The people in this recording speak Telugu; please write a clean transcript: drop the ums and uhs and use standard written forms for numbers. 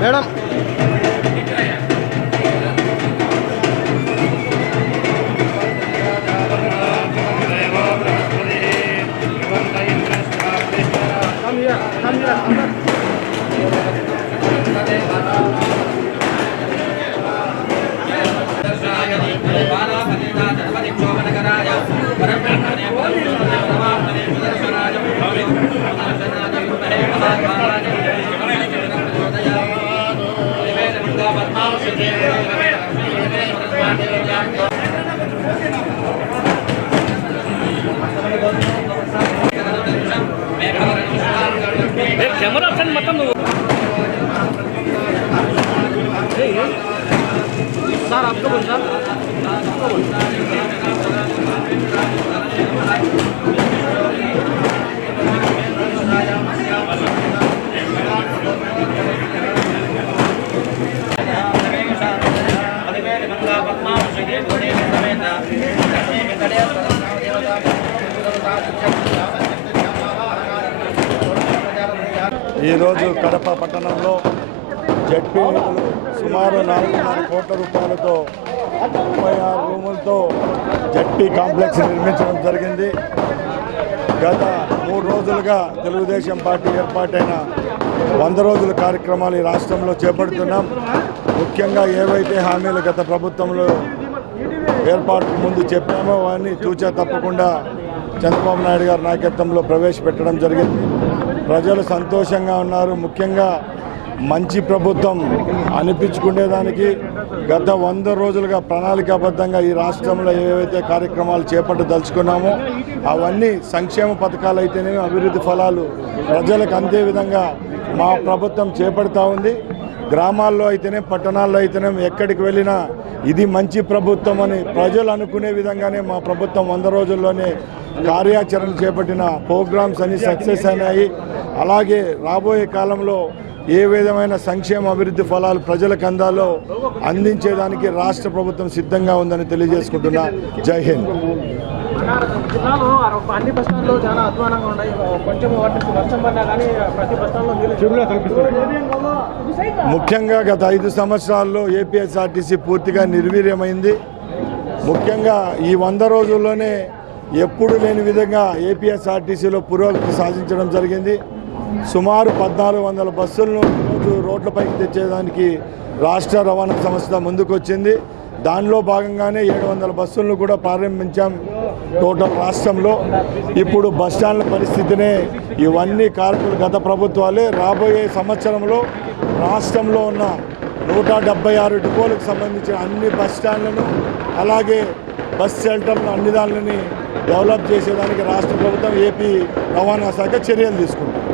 మేడం कैमरा ऑप्शन मतलब सर आपको बोल सर आपको बोल ఈరోజు కడప పట్టణంలో జడ్పీ నిధులు సుమారు 4.5 కోట్ల రూపాయలతో 36 రూములతో జడ్పీ కాంప్లెక్స్ నిర్మించడం జరిగింది. గత 3 రోజులుగా తెలుగుదేశం పార్టీ ఏర్పాటైన 100 రోజుల కార్యక్రమాలు ఈ రాష్ట్రంలో చేపడుతున్నాం. ముఖ్యంగా ఏవైతే హామీలు గత ప్రభుత్వంలో ఏర్పాటుకు ముందు చెప్పామో అవన్నీ తూచా తప్పకుండా చంద్రబాబు నాయుడు గారి నాయకత్వంలో ప్రవేశపెట్టడం జరిగింది. ప్రజలు సంతోషంగా ఉన్నారు. ముఖ్యంగా మంచి ప్రభుత్వం అనిపించుకునేదానికి గత 100 రోజులుగా ప్రణాళికాబద్ధంగా ఈ రాష్ట్రంలో ఏవైతే కార్యక్రమాలు చేపట్టదలుచుకున్నామో అవన్నీ సంక్షేమ పథకాలు అయితేనేమి అభివృద్ధి ఫలాలు ప్రజలకు అందే విధంగా మా ప్రభుత్వం చేపడతా ఉంది. గ్రామాల్లో అయితేనే పట్టణాల్లో అయితేనే ఎక్కడికి వెళ్ళినా ఇది మంచి ప్రభుత్వం అని ప్రజలు అనుకునే విధంగానే మా ప్రభుత్వం 100 రోజుల్లోనే కార్యాచరణ చేపట్టిన ప్రోగ్రామ్స్ అన్ని సక్సెస్ అయినాయి. అలాగే రాబోయే కాలంలో ఏ విధమైన సంక్షేమ అభివృద్ధి ఫలాలు ప్రజలకు అందాలో అందించేదానికి రాష్ట్ర ప్రభుత్వం సిద్ధంగా ఉందని తెలియజేసుకుంటున్నా. జై హింద్. జిల్లాలో అన్ని బస్టాండ్లు చాలా అధ్వానంగా ఉన్నాయి. కొంచెం వర్షం పడినా కానీ ప్రతి బస్టాండ్లో ముఖ్యంగా గత 5 సంవత్సరాల్లో ఏపీఎస్ఆర్టీసీ పూర్తిగా నిర్వీర్యమైంది. ముఖ్యంగా ఈ 100 రోజుల్లోనే ఎప్పుడు లేని విధంగా ఏపీఎస్ఆర్టీసీలో పురోగతి సాధించడం జరిగింది. సుమారు 1400 బస్సులను రోజు రోడ్లపైకి తెచ్చేదానికి రాష్ట్ర రవాణా సంస్థ ముందుకొచ్చింది. దానిలో భాగంగానే 700 బస్సులను కూడా ప్రారంభించాం టోటల్ రాష్ట్రంలో. ఇప్పుడు బస్టాండ్ల పరిస్థితినే ఇవన్నీ కారకులు గత ప్రభుత్వాలే. రాబోయే సంవత్సరంలో రాష్ట్రంలో ఉన్న 176 డిపోలకు సంబంధించిన అన్ని బస్టాండ్లను అలాగే బస్ షెల్టర్లను అన్ని దానిని డెవలప్ చేసేదానికి రాష్ట్ర ప్రభుత్వం ఏపీ రవాణా శాఖ చర్యలు తీసుకుంటుంది.